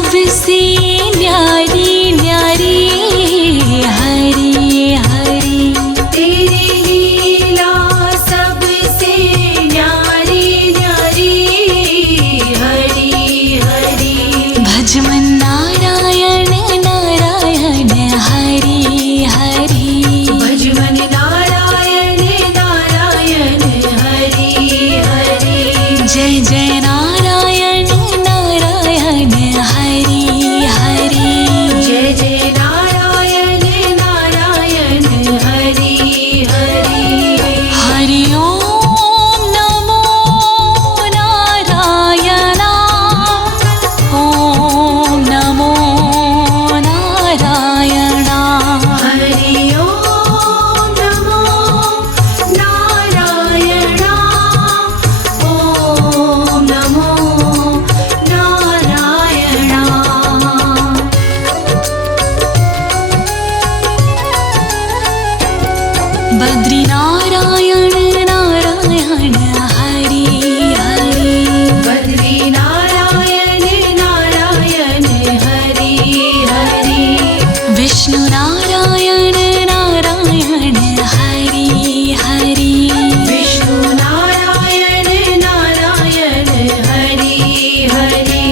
सबसे न्यारी न्यारी हरी हरी। तेरी लीला सबसे न्यारी न्यारी हरी हरी। भज मन नारायण नारायण हरी हरी। भज मन नारायण नारायण हरी हरी। जय जय नारायण नारायण हरी हरी। जय जय नारायण नारायण हरी हरी। हरि ओम नमो नारायण। ओम नमो नारायण। हरि ओम नमो नारायण। ओम नमो नारायण। बद्री नारायण नारायण हरि हरि। बद्री नारायण नारायण हरि हरि। विष्णु नारायण नारायण हरि हरि। विष्णु नारायण नारायण हरि हरि।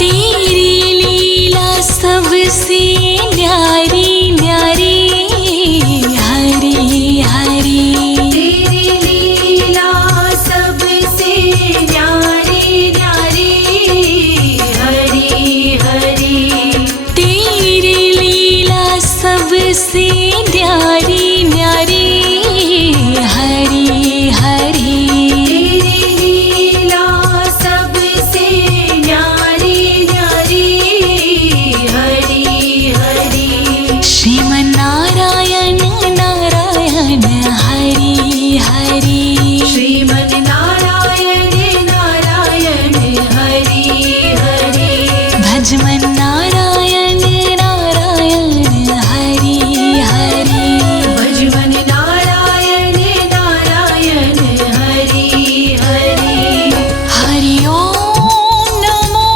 तेरी लीला सबसे न्यारी न्यारी हरि हरि। तेरी लीला सबसे न्यारी न्यारी हरि हरि। तेरी लीला सबसे न्यारी न्यारी हरि हरि। तेरी लीला सबसे न्यारी न्यारी हरि हरि। श्रीमन नारायण नारायण हरि हरि। श्रीमन नारायण नारायण हरि हरि। भज मन नारायण नारायण हरि हरि। भज मन नारायण नारायण हरि हरि। हरि ओम नमो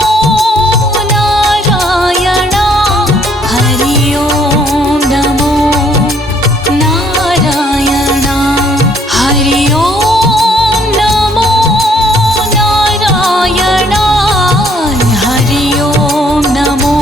नारायण। हरि ओम नमो नारायण। हरि ओम नमो नारायण। हरि ओम नमो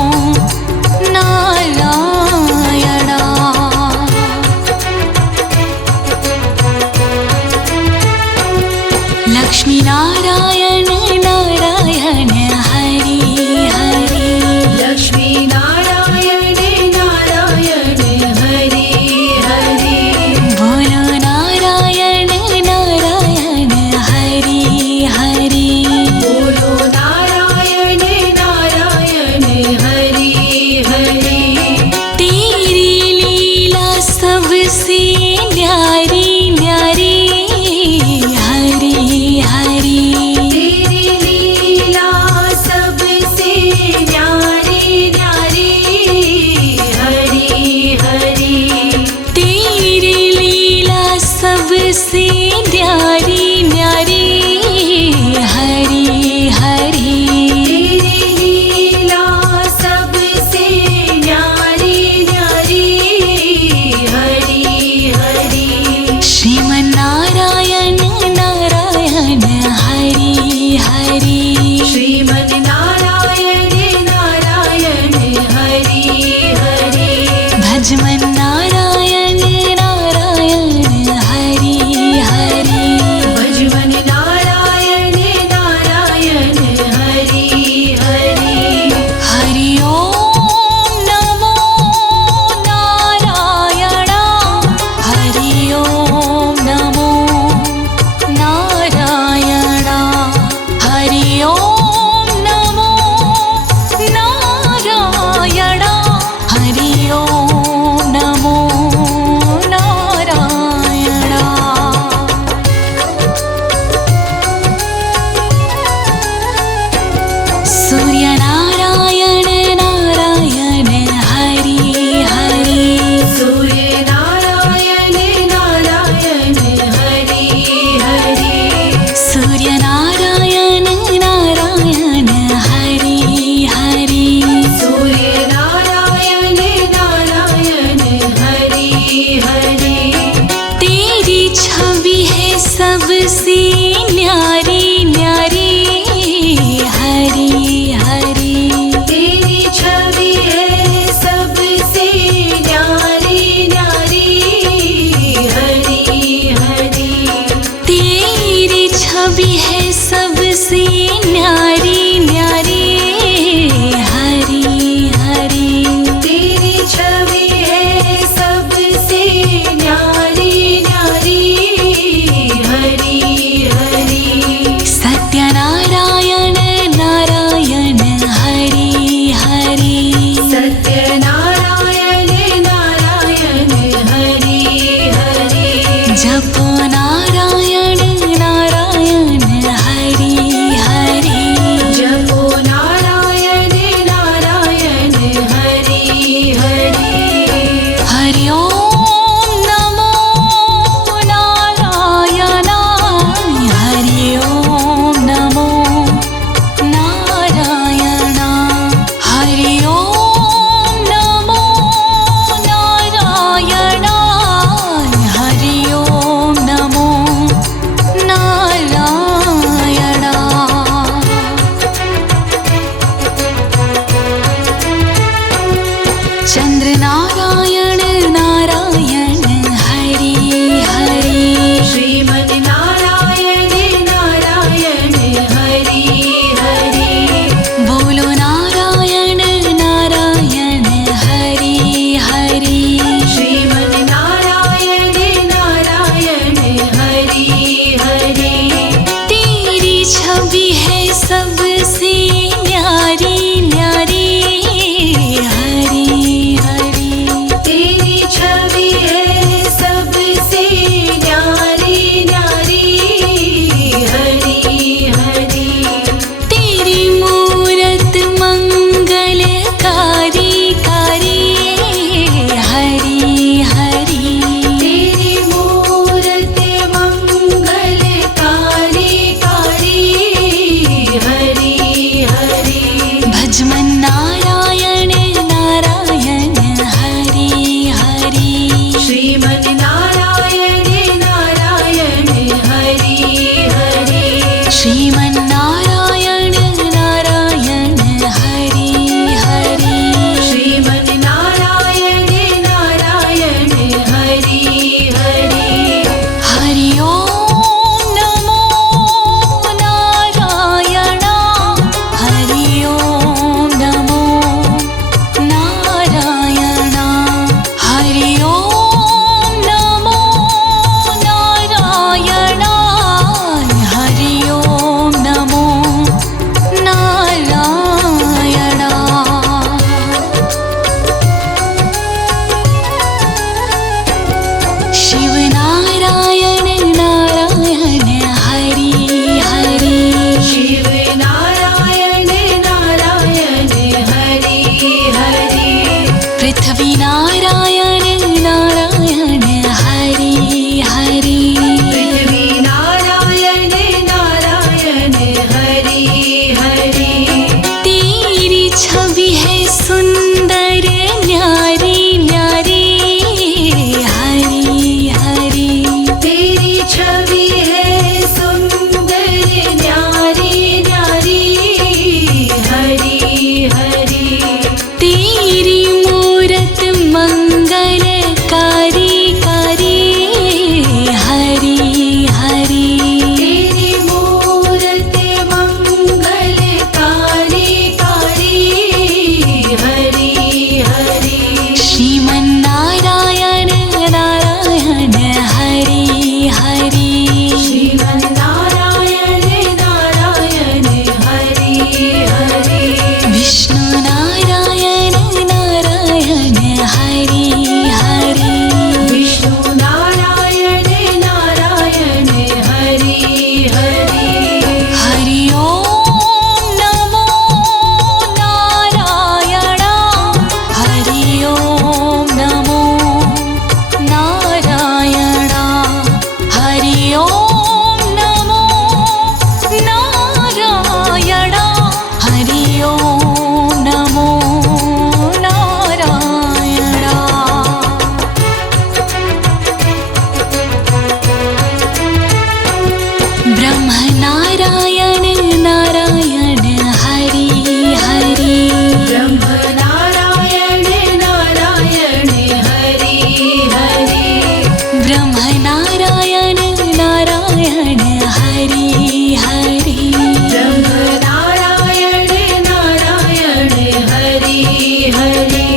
हरि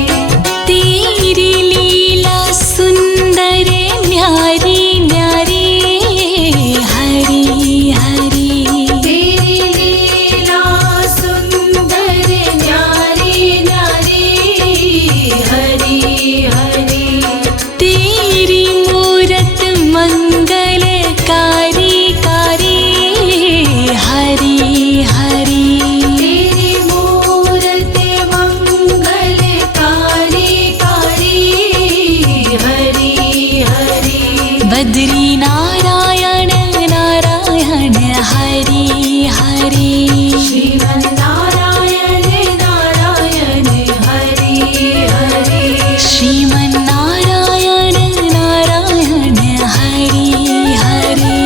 तेरी लीला सुंदर न्यारी न्यारी हरि हरि तेरी लीला सुंदर न्यारी न्यारी हरि हरि तेरी मूरत मंगलकारी कारी हरि हरि तेरी मूरत मंगलकारी कारी हरि हरि बद्री नारायण नारायण हरि हरि श्रीमन्नारायण नारायण हरि हरि श्रीमन्नारायण नारायण हरि हरि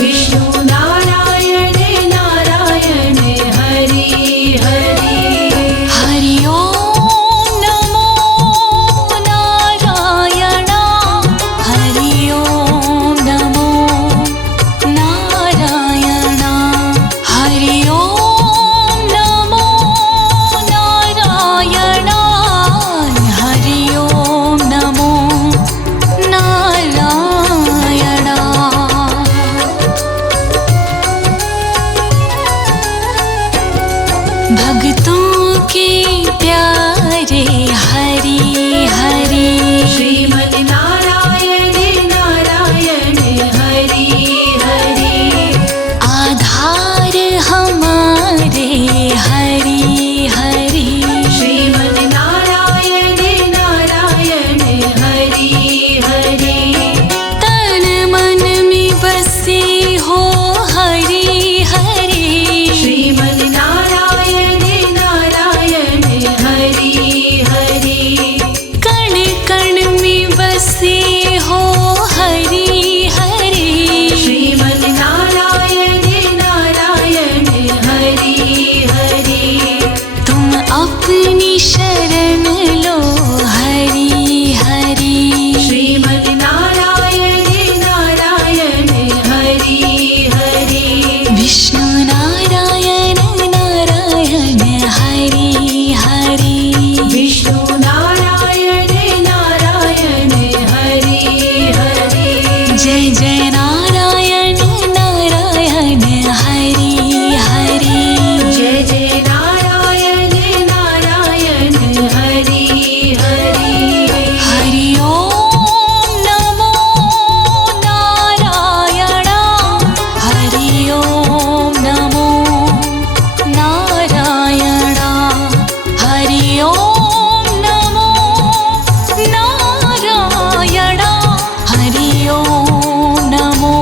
विष्णु नारायण नारायण हरि हरि हरि ओम नमो नारायण हरि ओम नमो नारायण हरि ओम नमो नारायण हरि ओम नमो नारायण भक्तों के प्यारे हरि हरि श्रीमन्नारायण नारायण हरि हरि आधार हमारे हरि हरि श्रीमन्नारायण नारायण हरि हरि तन मन में बसे हो हरि हरि श्रीमन्नारायण नारायण हरि हरि कण कण में बसे हो हरि हरि श्रीमन्नारायण नारायण हरि हरि तुम अपनी शरण लो हरि हरि श्रीमन्नारायण नारायण हरि हरि विष्णु नारायण नारायण हरि हरि विष्णु नारायण नारायण हरि हरि जय जय नारायण नारायण हरि हरि जय जय नारायण नारायण हरि हरि हरि ओम नमो नारायण हरि ओम नमो नारायण हरि ओम नमो नारायण हरि ओम नमो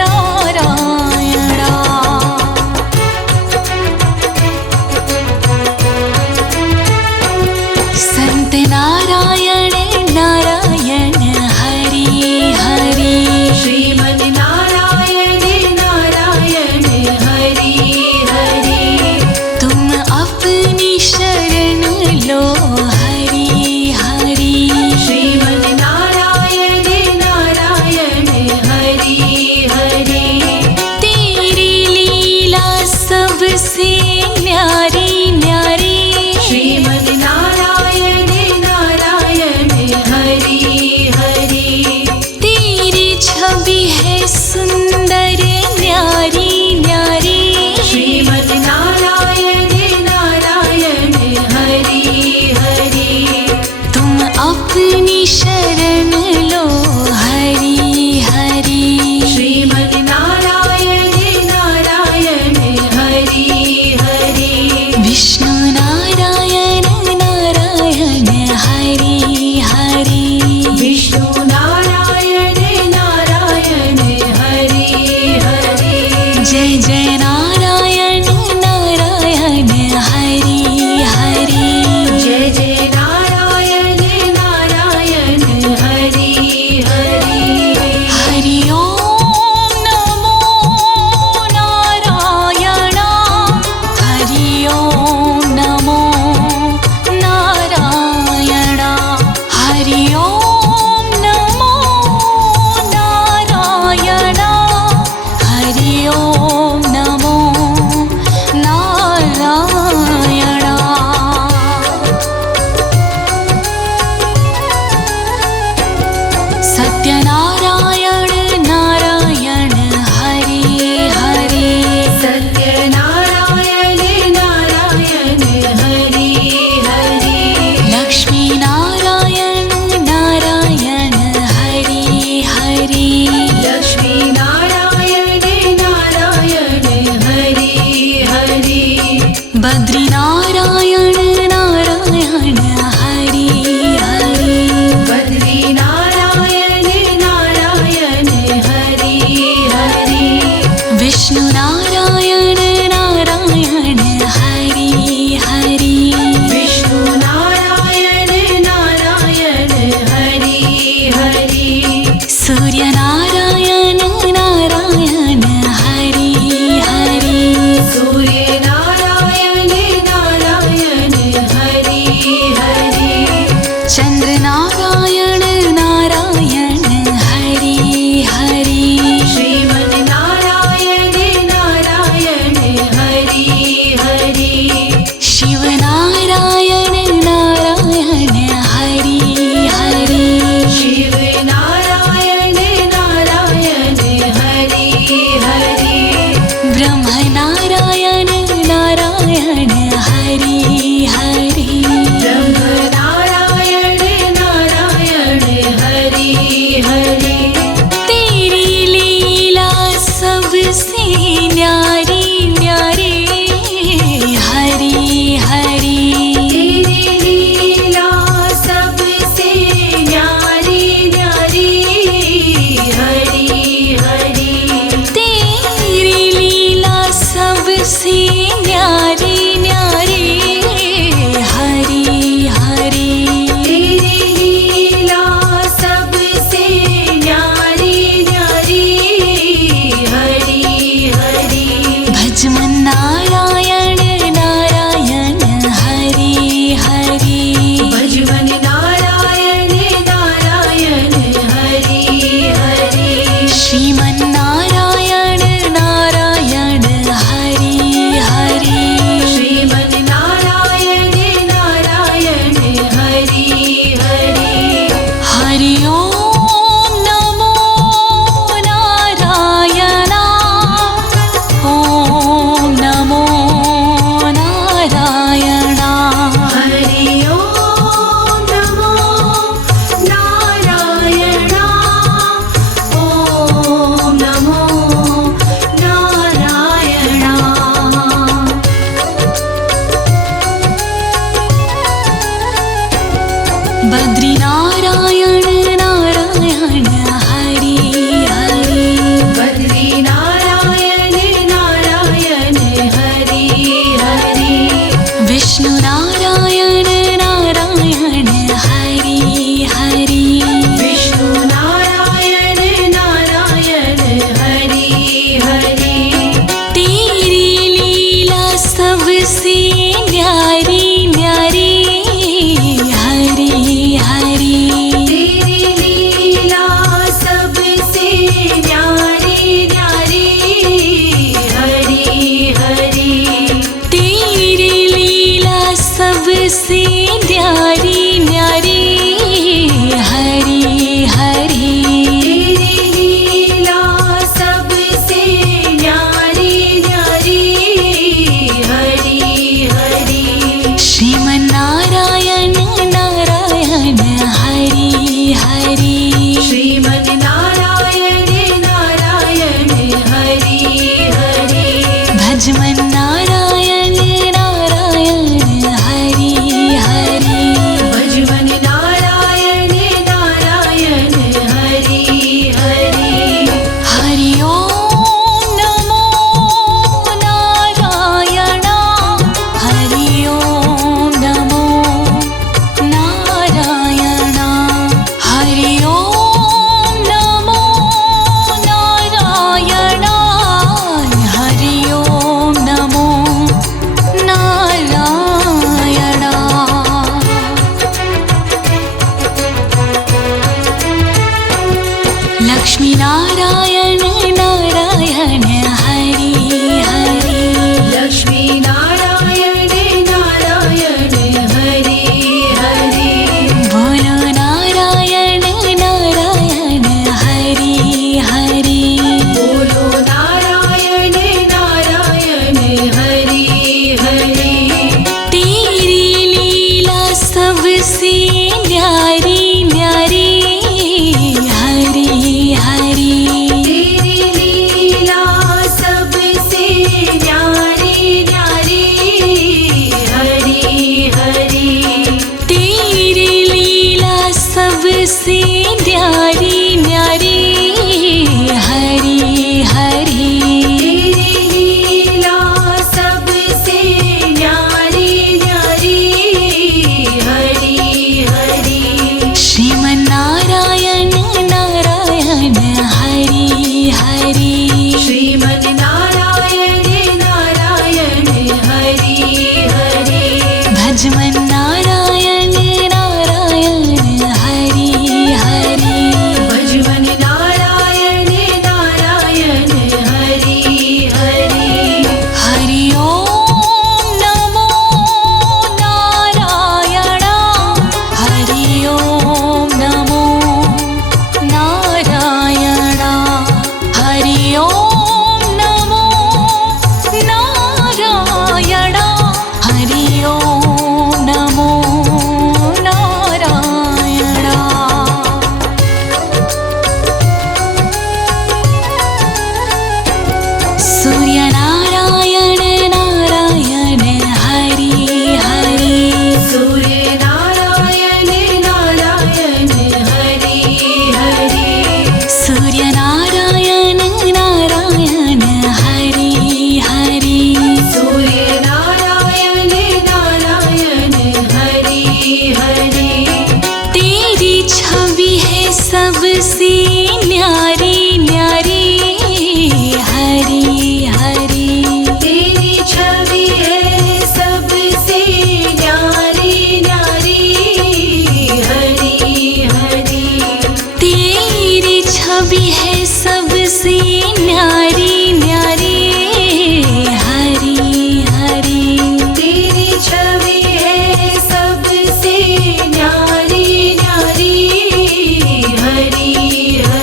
नारायण संत नारायण नारायण हरि हरि श्रीमन्नारायण नारायण हरि हरि तुम अपनी शरण लो हरि हरि श्रीमन्नारायण नारायण हरि हरि तेरी लीला सबसे न्यारी न्यारी श्रीमन्नारायण नारायण हरि हरि तेरी छवि है सुंदर न्यारी न्यारी श्रीमन्नारायण नारायण हरि हरि तुम अपनी शरण लो हरि हरि श्रीमन्नारायण नारायण हरि हरि विष्णु नारायण नारायण हरि हरि विष्णु नारायण नारायण हरि हरि जय जय नारायण नारायण हरि हरि जय जय नारायण नारायण बद्री नारायण नारायण हरि हरि बद्री नारायण नारायण हरि हरि विष्णु नारायण नारायण हरि हरि विष्णु नारायण नारायण हरि हरि तेरी लीला सबसे न्यारी न्यारी हरि हरि तेरी लीला सबसे न्यारी न्यारी हरि हरि तेरी लीला सबसे न्यारी न्यारी हरि हरि तेरी लीला सबसे न्यारी न्यारी हरि हरि श्रीमन्नारायण नारायण हरि हरि श्रीमन् नारायण नारायण हरि हरि भजमन्नारायण नारायण हरि हरि भजमन् नारायण नारायण हरि हरि हरि ओम नमो नारायण हरि ओम नमो नारायण हरि ओम नमो नारायण हरि ओम नमो नारायण लक्ष्मी नारायण नारायण हरि हरि लक्ष्मी नारायण नारायण हरि हरि बोलो नारायण नारायण हरि हरि बोलो नारायण नारायण हरि हरि तेरी लीला सबसे न्यारी न्यारी हरि हरि तेरी लीला सबसे न्यारी न्यारी हरि हरि तेरी लीला सबसे न्यारी न्यारी हरि हरि तेरी लीला सबसे न्यारी न्यारी हरि हरि श्रीमन्नारायण नारायण हरि हरि श्रीमन् नारायण नारायण हरि हरि भजमन्नारायण नारायण हरि हरि भजमन् नारायण नारायण हरि हरि हरि ओम नमो नारायण हरि ओम नमो नारायण हरि ओम नमो नारायण हरि ओम नमो नारायण सूर्य नारायण नारायण हरि हरि सूर्य नारायण नारायण हरि हरि सूर्य नारायण नारायण हरि हरि सूर्य नारायण नारायण हरि हरि तेरी छवि है सबसे न्यारी न्यारी हरि हरि तेरी छवि है सबसे न्यारी न्यारी हरि हरि तेरी छवि है सबसे न्यारी न्यारी हरि हरि तेरी छवि है सबसे न्यारी न्यारी हरि हरि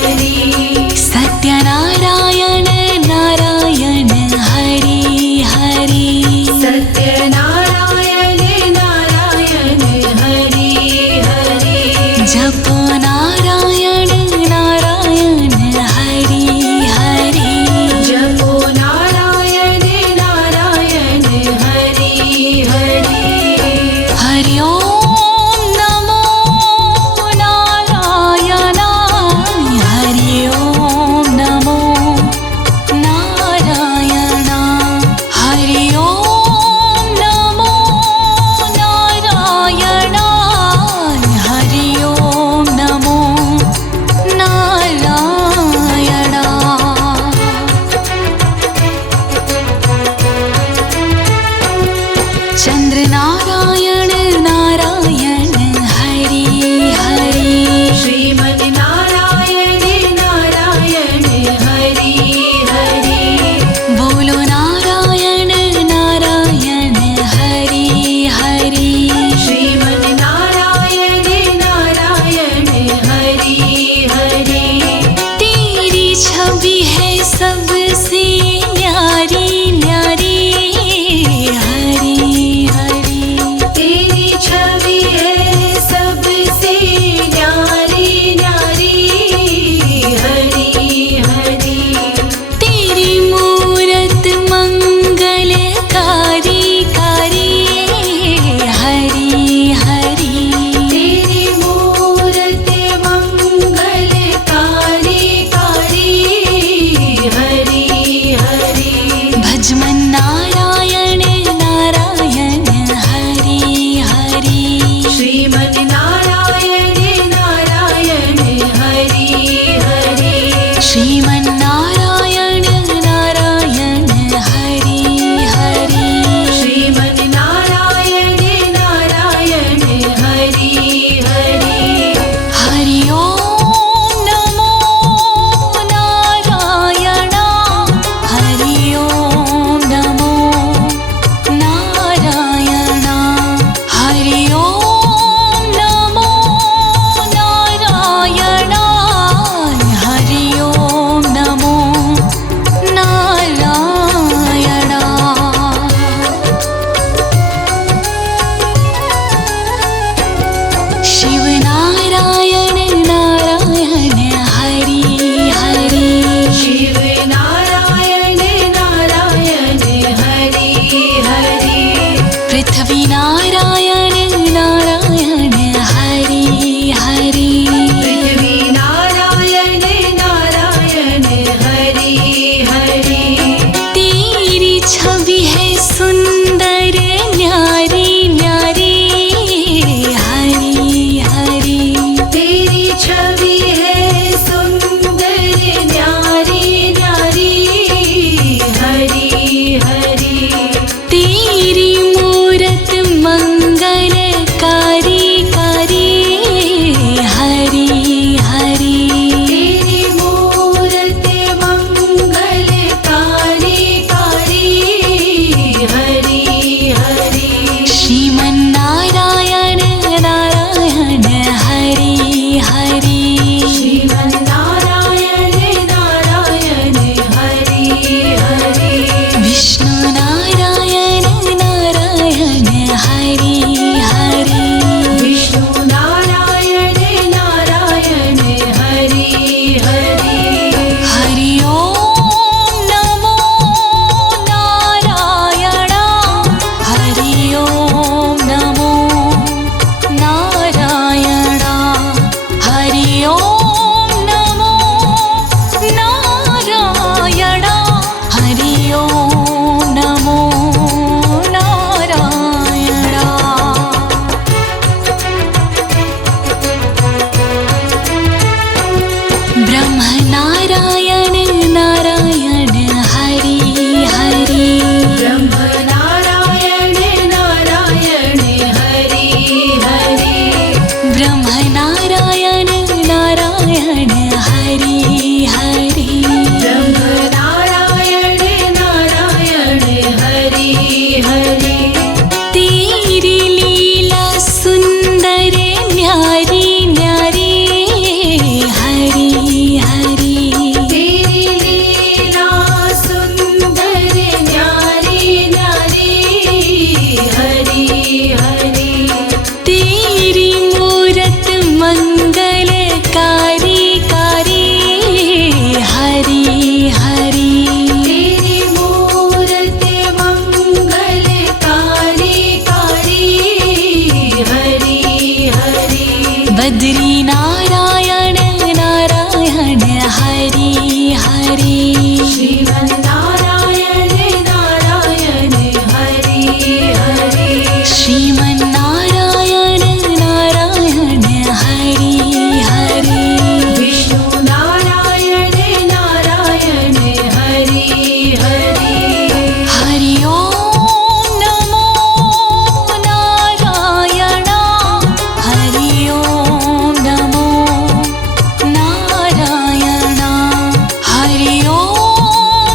श्रीमन् नारायण नारायण हरि हरि श्रीमन्नारायण नारायण हरि हरि श्रीमन् नारायण नारायण हरि हरि हरि ओम नमो नारायण हरि ओम नमो नारायण हरि ओम नमो नारायण हरि ओम नमो नारायण शिव नारायण नारायण हरि हरि शिव नारायण नारायण हरि हरि पृथ्वी नारायण नारायण हरि हरि पृथ्वी नारायण नारायण हरि हरि तेरी छवि है सुंदर न्यारी न्यारी हरि हरि तेरी छवि है सुंदर न्यारी न्यारी हरि हरि तेरी मूरत मंगलकारी कारी हरि हरि तेरी मूरत मंगलकारी कारी हरि हरि श्रीमन्नारायण नारायण हरि हरि श्रीमन् नारायण नारायण हरि हरि विष्णु नारायण नारायण हरि हरि विष्णु नारायण नारायण हरि हरि हरि ओम नमो नारायण हरि ओम नमो नारायण हरि ओम नमो नारायण हरि ओम नमो नारायण ब्रह्म नारायण नारायण हरि हरि ब्रह्म नारायण नारायण हरि हरि ब्रह्म नारायण नारायण हरि हरि ब्रह्म नारायण नारायण हरि हरि तेरी लीला सुंदर न्यारी न्यारी हरि हरि तेरी लीला सुंदर न्यारी न्यारी हरि हरि तेरी मूरत मंगलकारी कारी हरि हरि तेरी मूरत मंगलकारी कारी हरि हरि बद्री नारायण नारायण हरि हरि श्रीमन् नारायण नारायण हरि हरि श्रीमन्नारायण नारायण हरि हरि विष्णु नारायण नारायण हरि हरि हरि ओम नमो नारायण हरि ओम नमो नारायण हरि ओम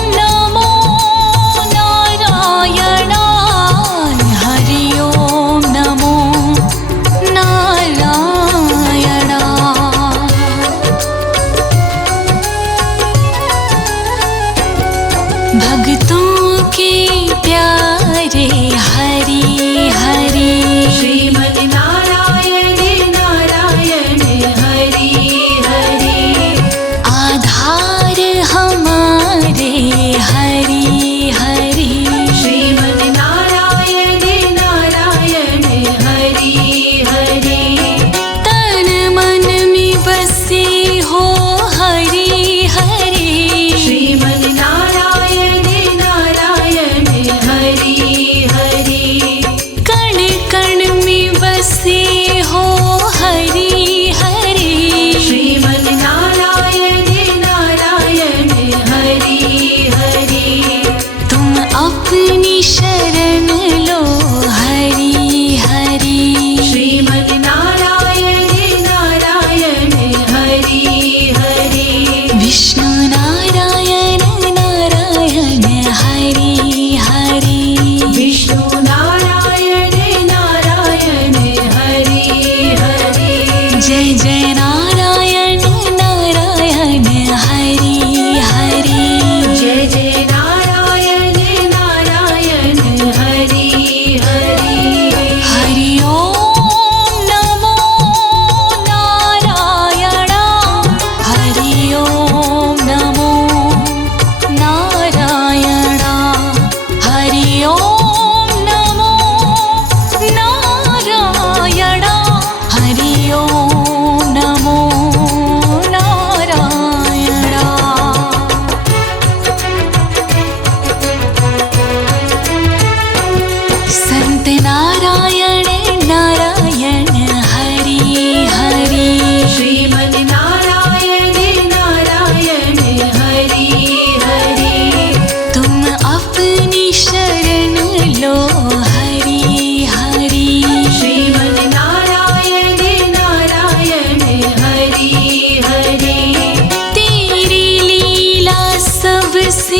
सबसे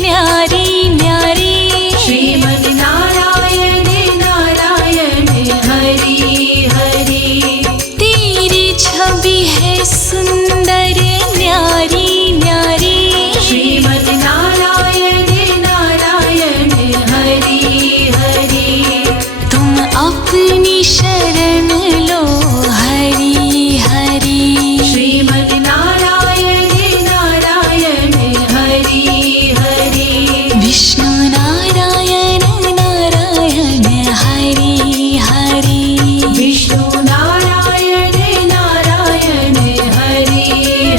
न्यारी न्यारी श्रीमद् नारायण नारायण हरि हरि तेरी छवि है सुंदर न्यारी न्यारी श्रीमद् नारायण नारायण हरि हरि तुम अपनी शरण लो हरि हरि श्रीमद् नारायण नारायण हरि हरि विष्णु नारायण नारायण हरि हरि विष्णु नारायण नारायण हरि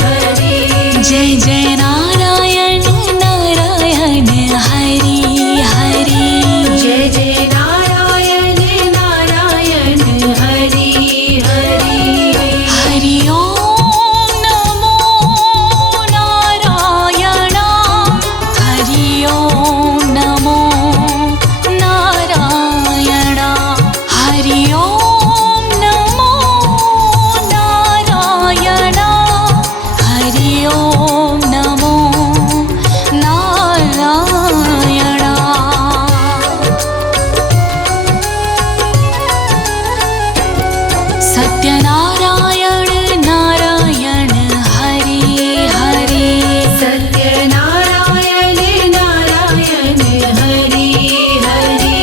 हरि जय जय नारायण नारायण हरि हरि जय जय नारायण नारायण हरि हरि हरि ओम नमो नारायण हरि ओम नमो नारायण हरि ओम नमो नारायण हरि ओम नमो नारायण सत्यनारायण नारायण हरि हरि सत्यनारायण नारायण हरि हरि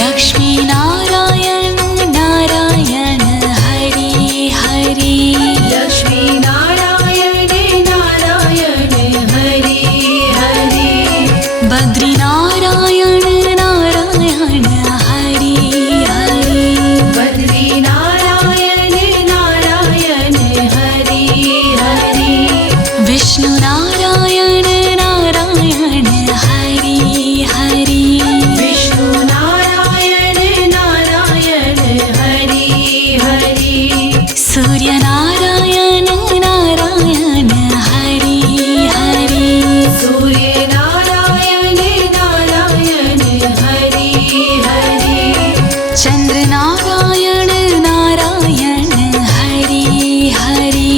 लक्ष्मी नारायण नारायण हरि हरि लक्ष्मी नारायण नारायण हरि हरि बद्री नारायण नारायण हरि हरि बद्री नारायण नारायण हरि हरि विष्णु नारायण नारायण हरि हरि विष्णु नारायण नारायण हरि हरि सूर्य नारायण नारायण हरि हरि सूर्य नारायण नारायण हरि हरि चंद्र नारायण नारायण हरि हरि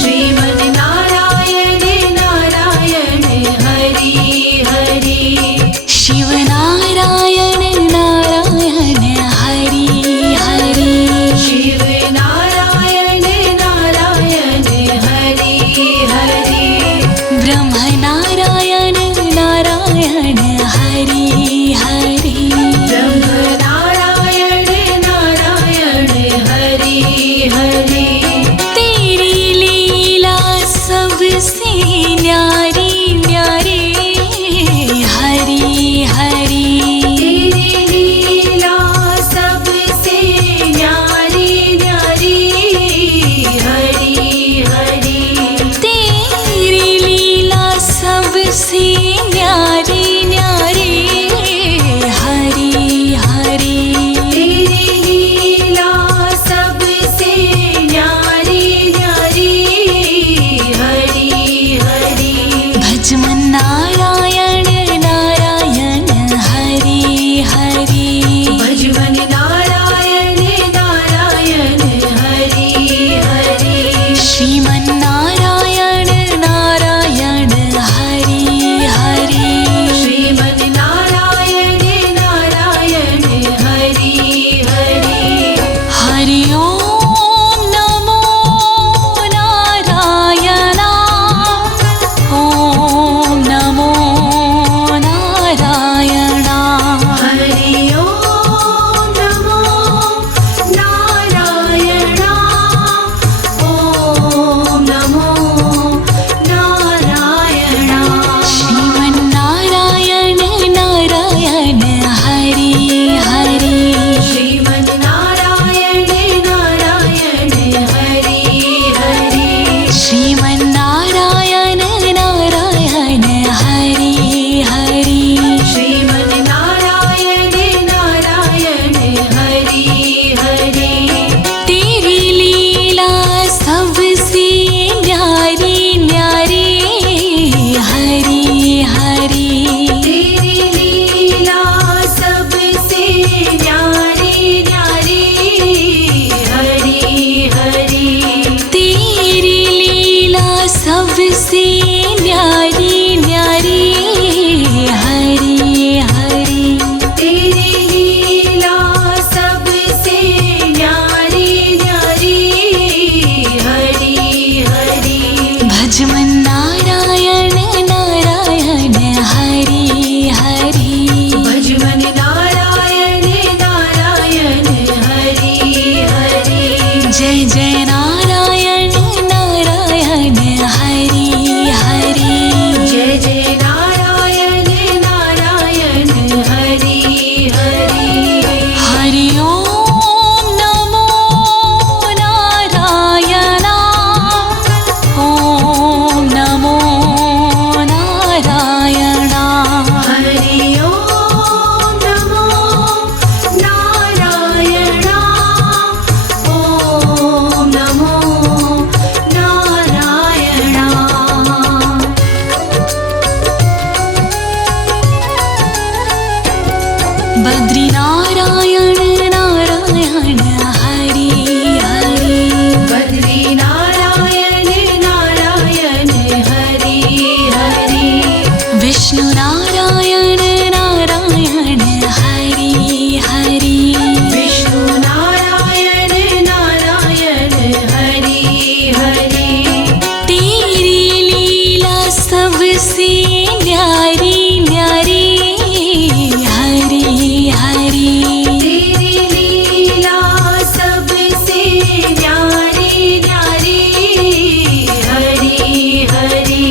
श्रीमद् नारायण नारायण हरि हरि शिव नारायण नारायण हरि हरि शिव नारायण नारायण हरि हरि ब्रह्म नारायण नारायण हरि हरि ब्रह्म नारायण नारायण हरि हरि तेरी लीला सबसे न्यारी न्यारी हरि हरि तेरी लीला सबसे न्यारी न्यारी हरि हरि तेरी लीला सबसे न्यारी न्यारी हरि हरि तेरी लीला सबसे न्यारी न्यारी हरि हरि भजमन नारायण नारायण हरि हरि भजवन नारायण नारायण हरि हरि श्रीमन नारायण नारायण हरि हरि भजमन नारायण नारायण हरि हरि भजमन नारायण नारायण हरि हरि जय जय नारायण नारायण हरि हरि जय जय नारायण नारायण हरि हरि हरि ओम नमो नारायण ओम नमो नारायण हरि ओम नमो नारायण ओम नमो नारायण बद्री नारायण नारायण हरि हरि बद्री नारायण नारायण हरि हरि विष्णु नारायण नारायण हरि हरि विष्णु नारायण नारायण हरि हरि तेरी लीला सबसे न्यारी न्यारी हरि हरि तेरी लीला सबसे न्यारी न्यारी हरि हरि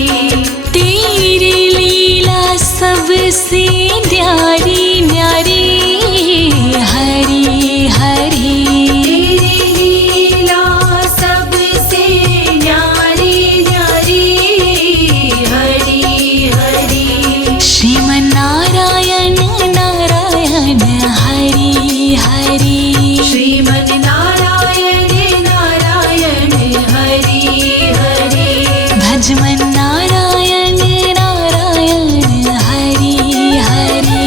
तेरी लीला सबसे न्यारी न्यारी हरि हरि तेरी लीला सबसे न्यारी न्यारी हरि हरि श्रीमन नारायण नारायण हरि हरि श्रीमन नारायण नारायण हरि हरि भजमन नारायण नारायण हरि हरि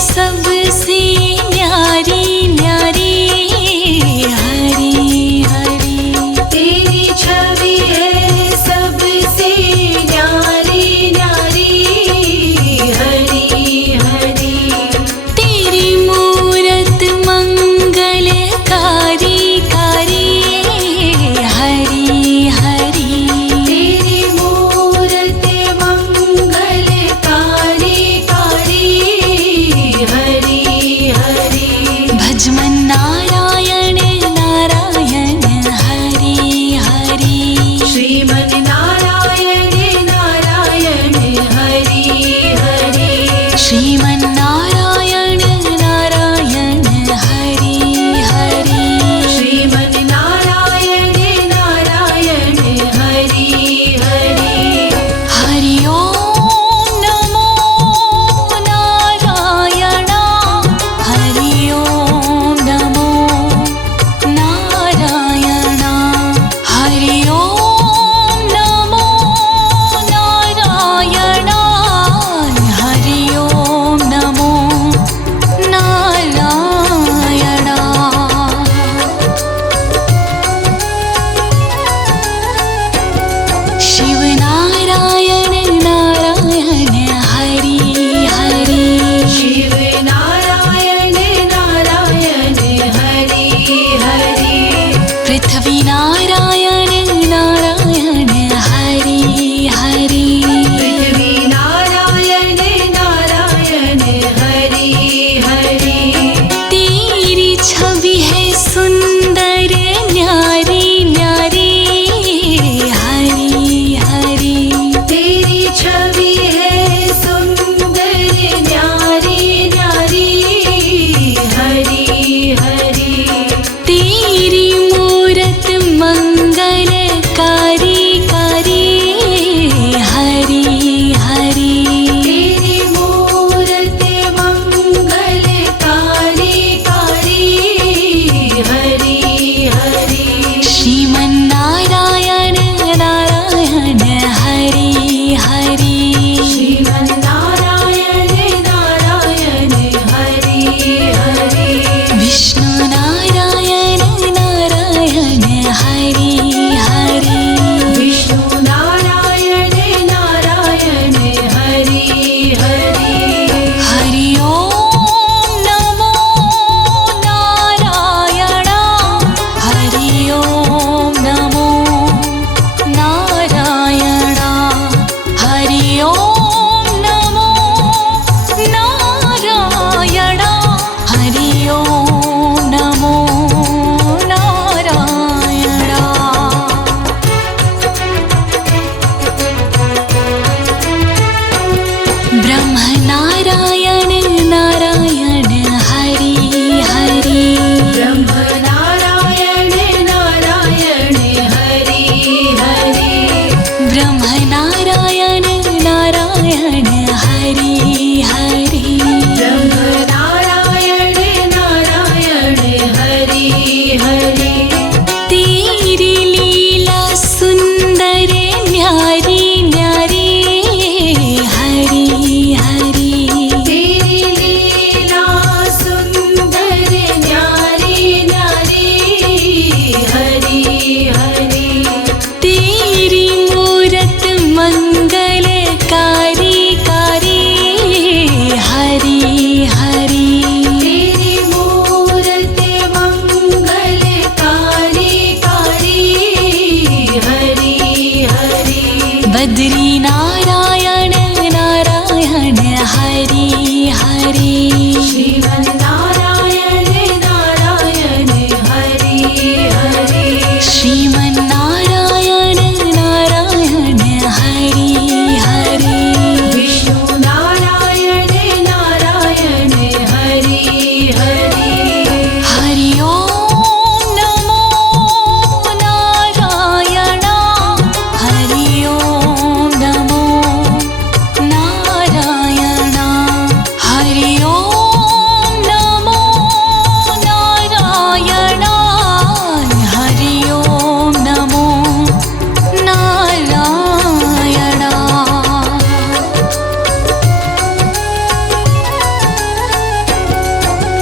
सबसे न्यारी न्यारी हरी हरी। तेरी छवि है सबसे न्यारी न्यारी हरी हरी। तेरी मूरत मंगलकारी कारी हरी हरी। तेरी मूरत मंगलकारी कारी हरी हरी। भजमन नारायण नारायण हरी हरी। श्रीमन नारायण नारायण हरि हरि। श्रीमन नारायण नारायण हरी हरी। श्रीमन नारायण नारायण हरि हरि। हरि ओम नमो नारायण। हरि ओम नमो नारायण। हरि ओम नमो नारायण। हरि ओम नमो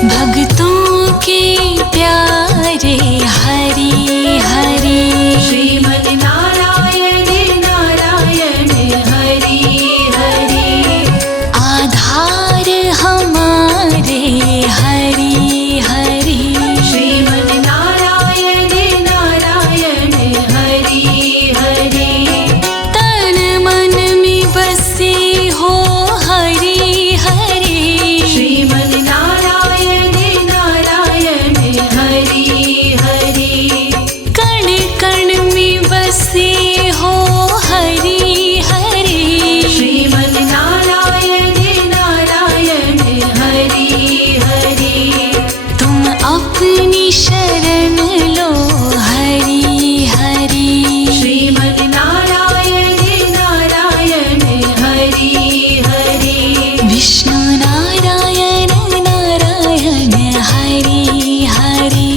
भक्तों के प्यारे हरि हरि श्रीमन नारायण नारायण हरि हरि आधार हमारे हरि हरि श्रीमन नारायण नारायण हरि हरि तन मन में बसे हो हरि हरि श्रीमन नारायण नारायण हरि हरि कण कण में बसे हो हरि हरि श्रीमन नारायण नारायण हरि हरि तुम अपनी शरण लो हरि हरि श्रीमन नारायण नारायण हरि हरि विष्णु नारायण नारायण हरि हरि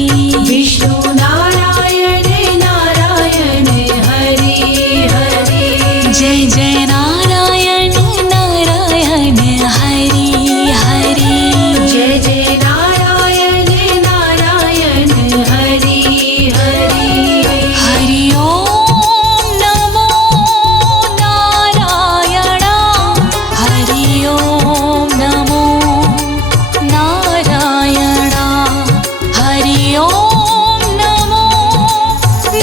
विष्णु नारायण नारायण हरि हरि जय जय नारायण नारायण हरि हरि जय जय नारायण नारायण हरि हरि हरि ओम नमो नारायण हरि ओम नमो नारायण हरि ओम नमो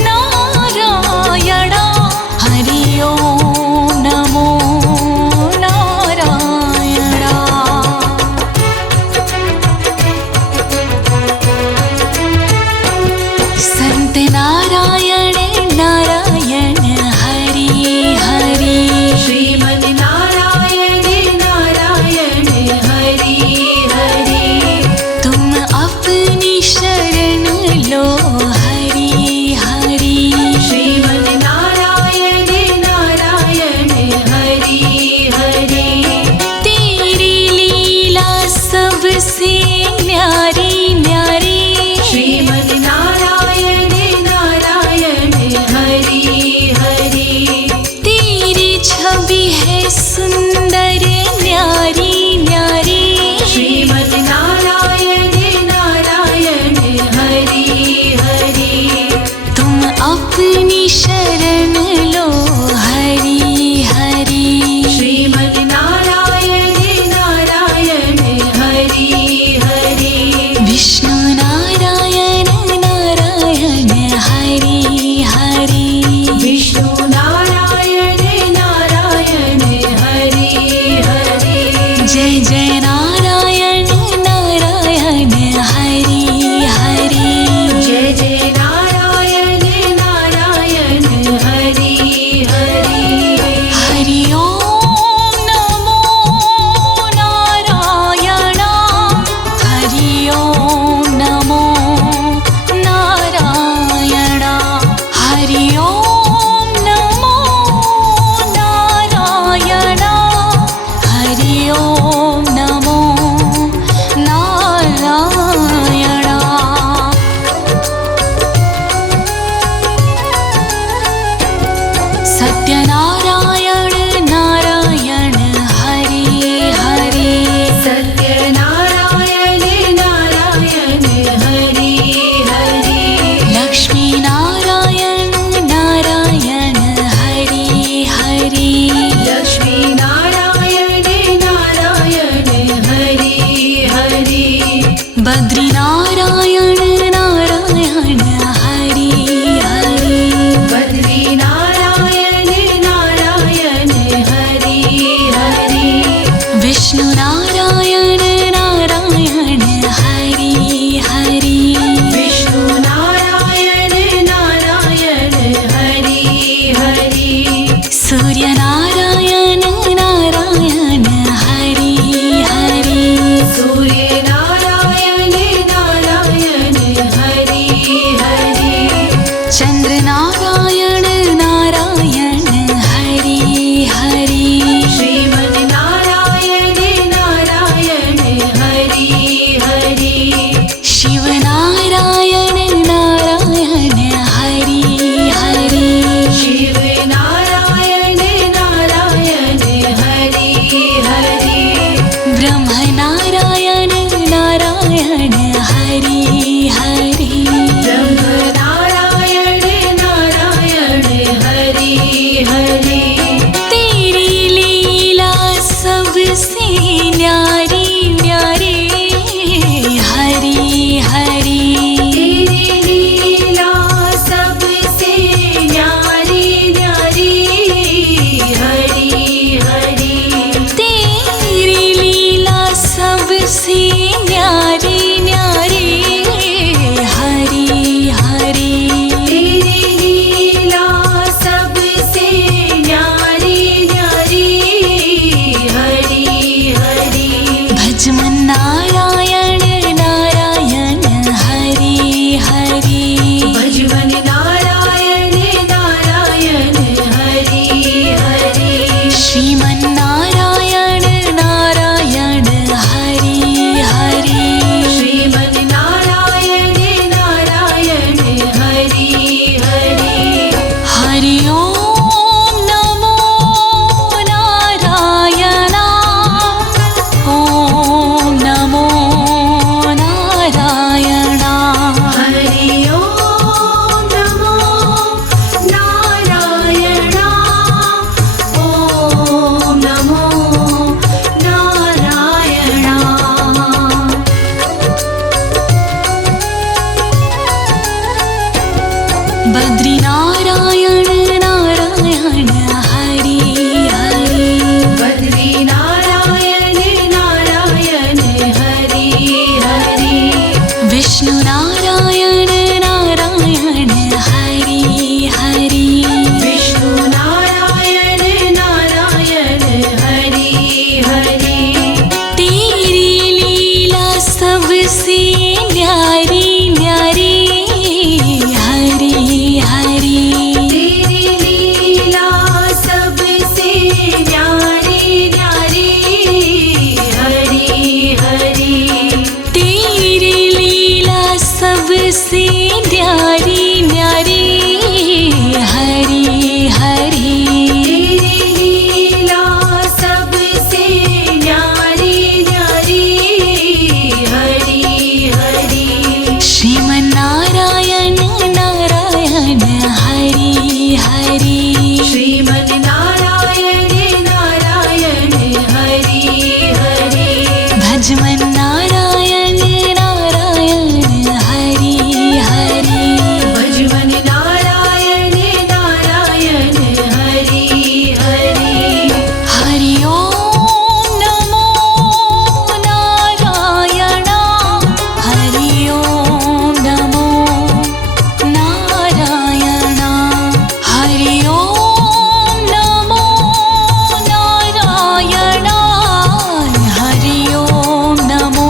नारायण हरि ओम नमो नारायण संत नारायण नारायण हरि हरि श्रीमन नारायण नारायण हरि हरि तुम अपनी शरण लो हरि हरि श्रीमन नारायण नारायण हरि हरि तेरी लीला सबसे न्यारी न्यारी श्रीमन नारायण नारायण हरि हरि तेरी छवि है सुंदर न्यारी न्यारी श्रीमन नारायण नारायण हरि हरि तुम अपनी शरण लो हरि हरि श्रीमन नारायण नारायण हरि हरि विष्णु नारायण नारायण हरि हरि विष्णु नारायण नारायण हरि हरि जय जय नारायण नारायण हरि हरि जय जय नारायण नारायण हरि हरि हरि ओम नमो नारायण हरि ओम नमो नारायण हरि ओम नमो नारायण हरि ओम नमो नारायण सत्यनारायण नारायण हरि हरि सत्यनारायण नारायण हरि हरि लक्ष्मी नारायण नारायण हरि हरि लक्ष्मी नारायण नारायण हरि हरि बद्री नारायण नारायण हरि हरि बद्री नारायण नारायण हरि हरि विष्णु नारायण नारायण हरि हरि विष्णु नारायण नारायण हरि हरि सूर्य नारायण नारायण हरि हरि सूर्य नारायण नारायण सबसे न्यारी न्यारी हरि हरि तेरी लीला सबसे न्यारी न्यारी हरि हरि भजमन नारायण नारायण हरि हरि भजमन नारायण नारायण हरि हरि श्रीमन नारायण नारायण हरि हरि श्रीमन नारायण नारायण हरि हरि हरि ओम नमो नारायण ओम नमो नारायण हरि ओम नमो नारायण ओम नमो नारायण बद्री नारायण नारायण हरि हरि बद्री नारायण नारायण हरि हरि विष्णु नारायण नारायण हरि हरि विष्णु नारायण नारायण हरि हरि तेरी लीला सबसे न्यारी न्यारी हरि हरि तेरी लीला सबसे न्यारी न्यारी हरि हरि तेरी लीला सबसे न्यारी न्यारी हरि हरि तेरी लीला सबसे न्यारी न्यारी हरि हरि श्रीमन नारायण नारायण हरि हरि श्रीमन नारायण नारायण हरि हरि भजमन नारायण नारायण हरि हरि भजमन नारायण नारायण हरि हरि हरि ओम नमो नारायण हरि ओम नमो नारायण हरि ओम नमो नारायण हरि ओम नमो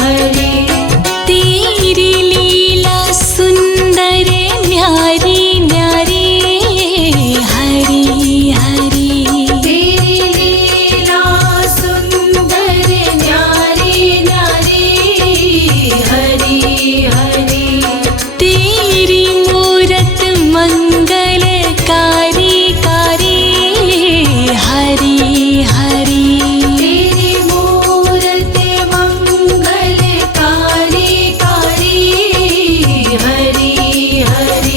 हरि तेरी लीला सुंदर न्यारी न्यारी हरि हरि तेरी लीला सुंदर न्यारी न्यारी हरि हरि तेरी मूरत मंगलकारी कारी हरि हरि तेरी मूरत मंगलकारी कारी हरि हरि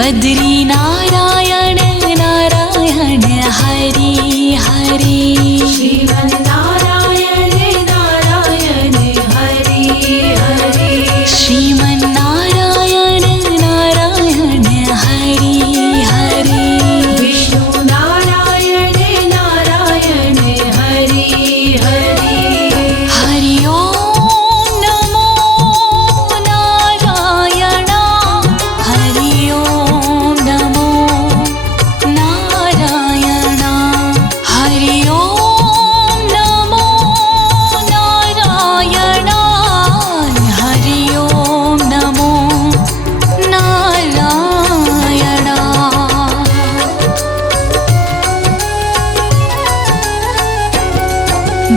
बद्री नारायण नारायण हरि हरि श्रीमन् नारायण नारायण हरि हरि श्रीमन्नारायण नारायण हरि हरि विष्णु नारायण नारायण हरि हरि हरि ओम नमो नारायण हरि ओम नमो नारायण हरि ओम नमो नारायण हरि ओम नमो नारायण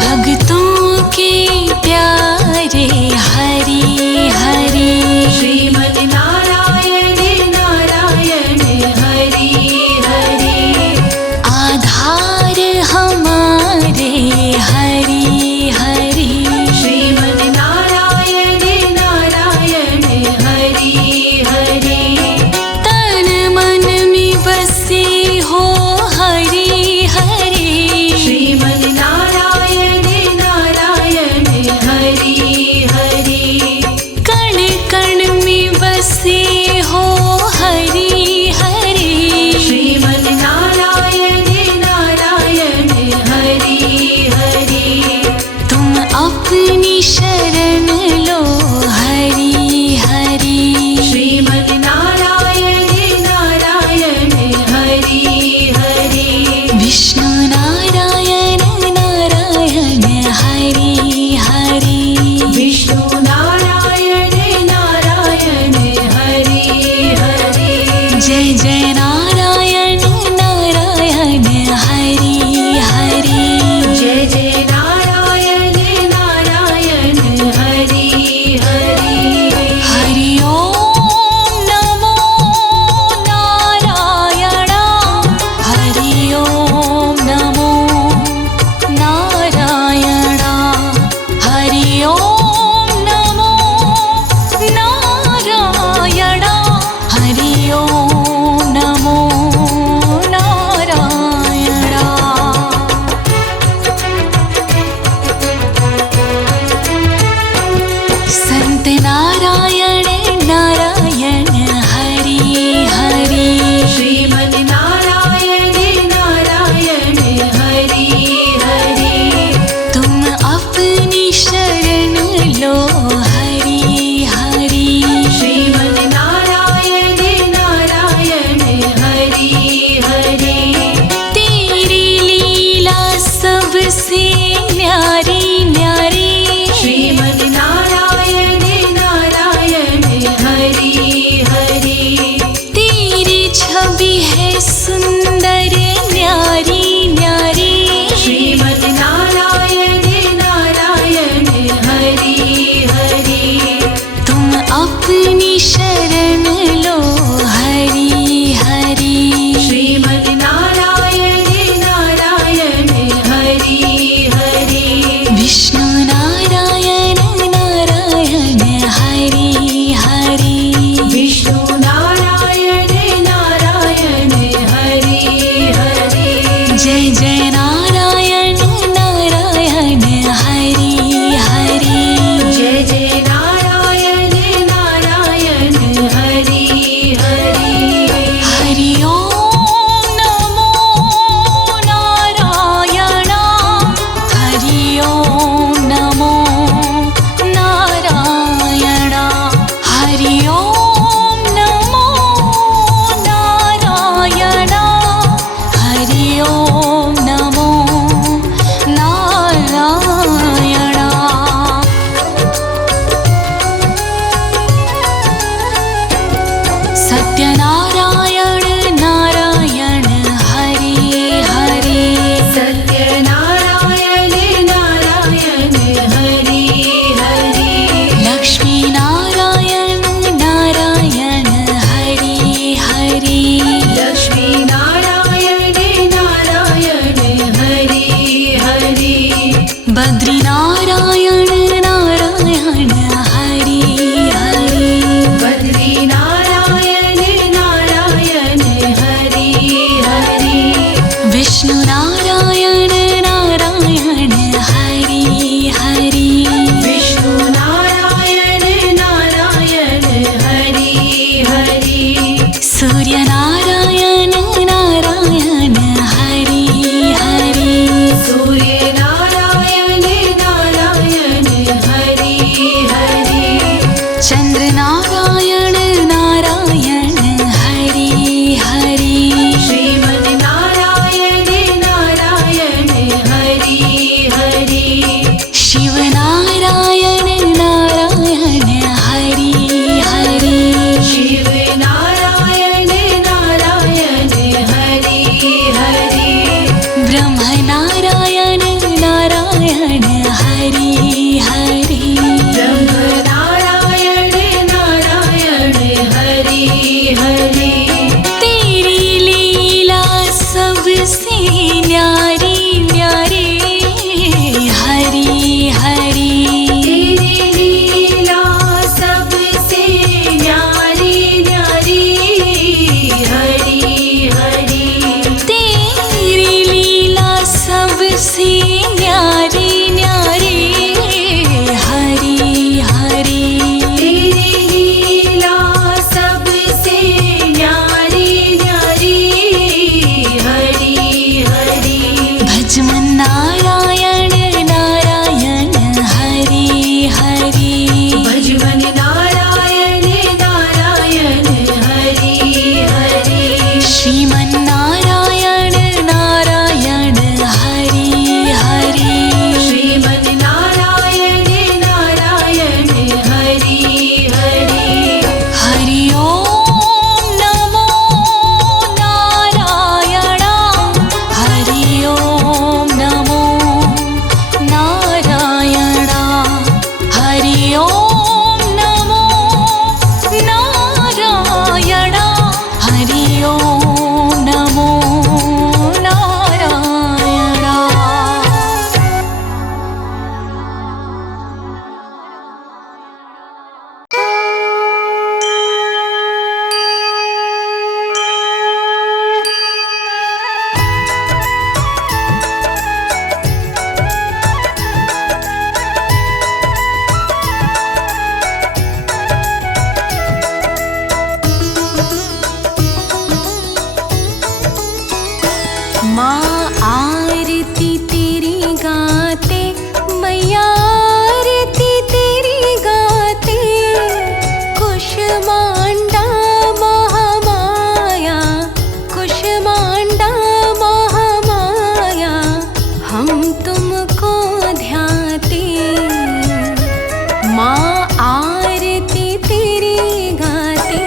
भक्तों के प्यारे हरि हरि श्रीमन् नारायण नारायण हरि हरि आधार हमारे हरि हरि श्रीमन् नारायण नारायण हरि हरि तन मन में बसे हो हरि हरि श्रीमन् नारायण नारायण हरि हरि कण कण में बसे हो हरि हरि श्रीमन् नारायण नारायण हरि हरि तुम अपनी शरण लो हरि हरि श्रीमन् नारायण नारायण हरि हरि विष्णु नारायण नारायण हरि हरि विष्णु नारायण नारायण हरि हरि जय जय नारायण नारायण हरि हरि जय जय नारायण नारायण हरि हरि हरि ओम नमो नारायण हरि ओम नमो नारायण हरि ओम नमो नारायण हरि ओम नमो नारायण संत नारायण नारायण हरि हरि श्रीमन् नारायण नारायण हरि हरि तुम अपनी शरण लो हरि हरि श्रीमन् नारायण नारायण हरि हरि तेरी लीला सबसे न्यारी न्यारी श्रीमन् नारायण नारायण हरि हरि तेरी छवि है सुंदर न्यारी न्यारी श्रीमन् नारायण नारायण हरि हरि तुम अपनी शरण लो हरि हरि श्रीमन् नारायण नारायण हरि हरि विष्णु नारायण नारायण हरि हरि विष्णु नारायण नारायण हरि हरि जय जय नारायण नारायण हरि हरि जय जय नारायण नारायण हरि ओम नमो नारायण हरि ओम नमो नारायण। माँ आरती तेरी गाते, मैया आरती तेरी गाते, कुष्मांडा महामाया, कुष्मांडा महामाया, हम तुमको ध्याते। माँ आरती तेरी गाते,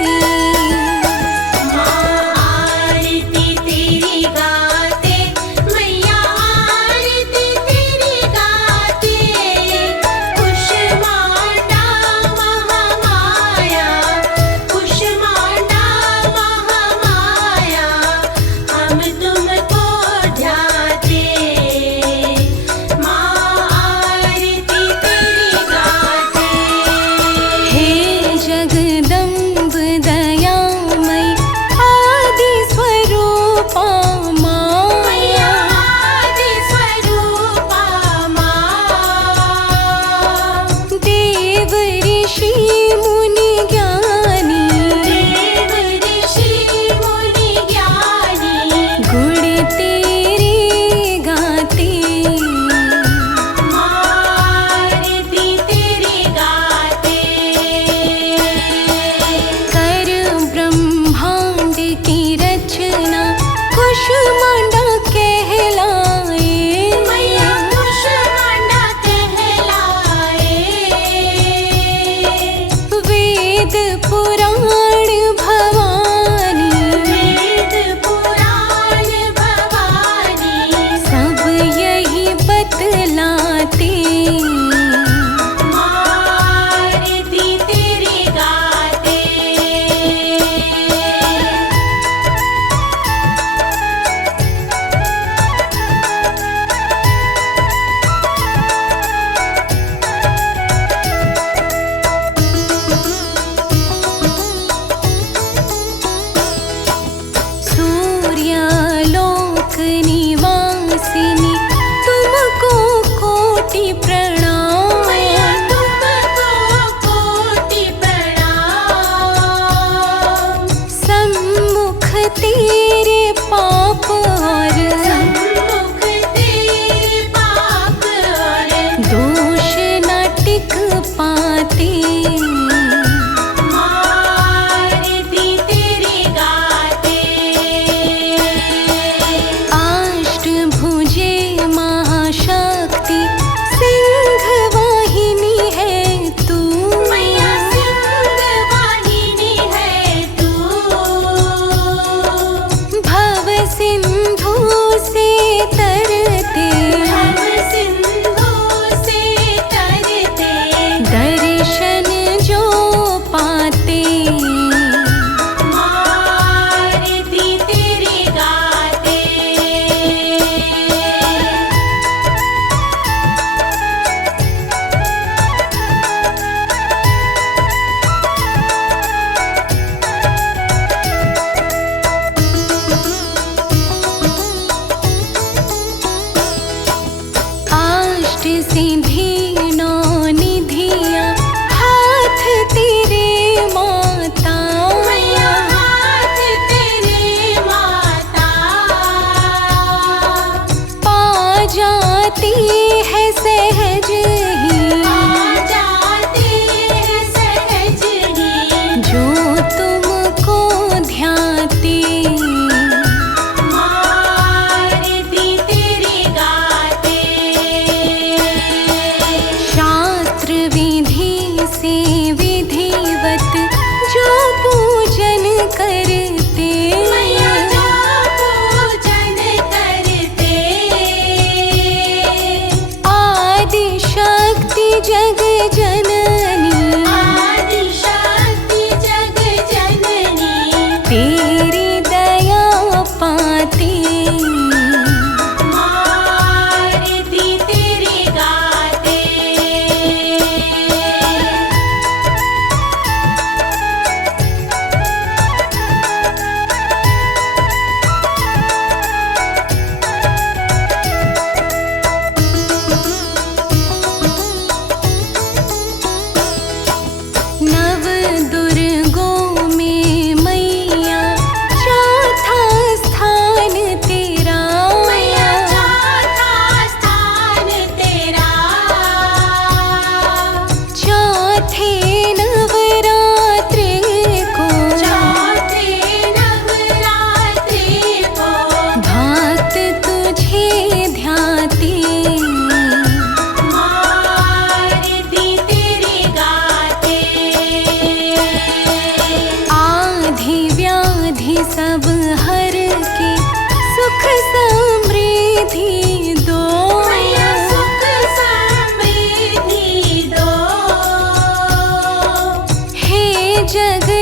जग जननी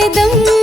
वेदम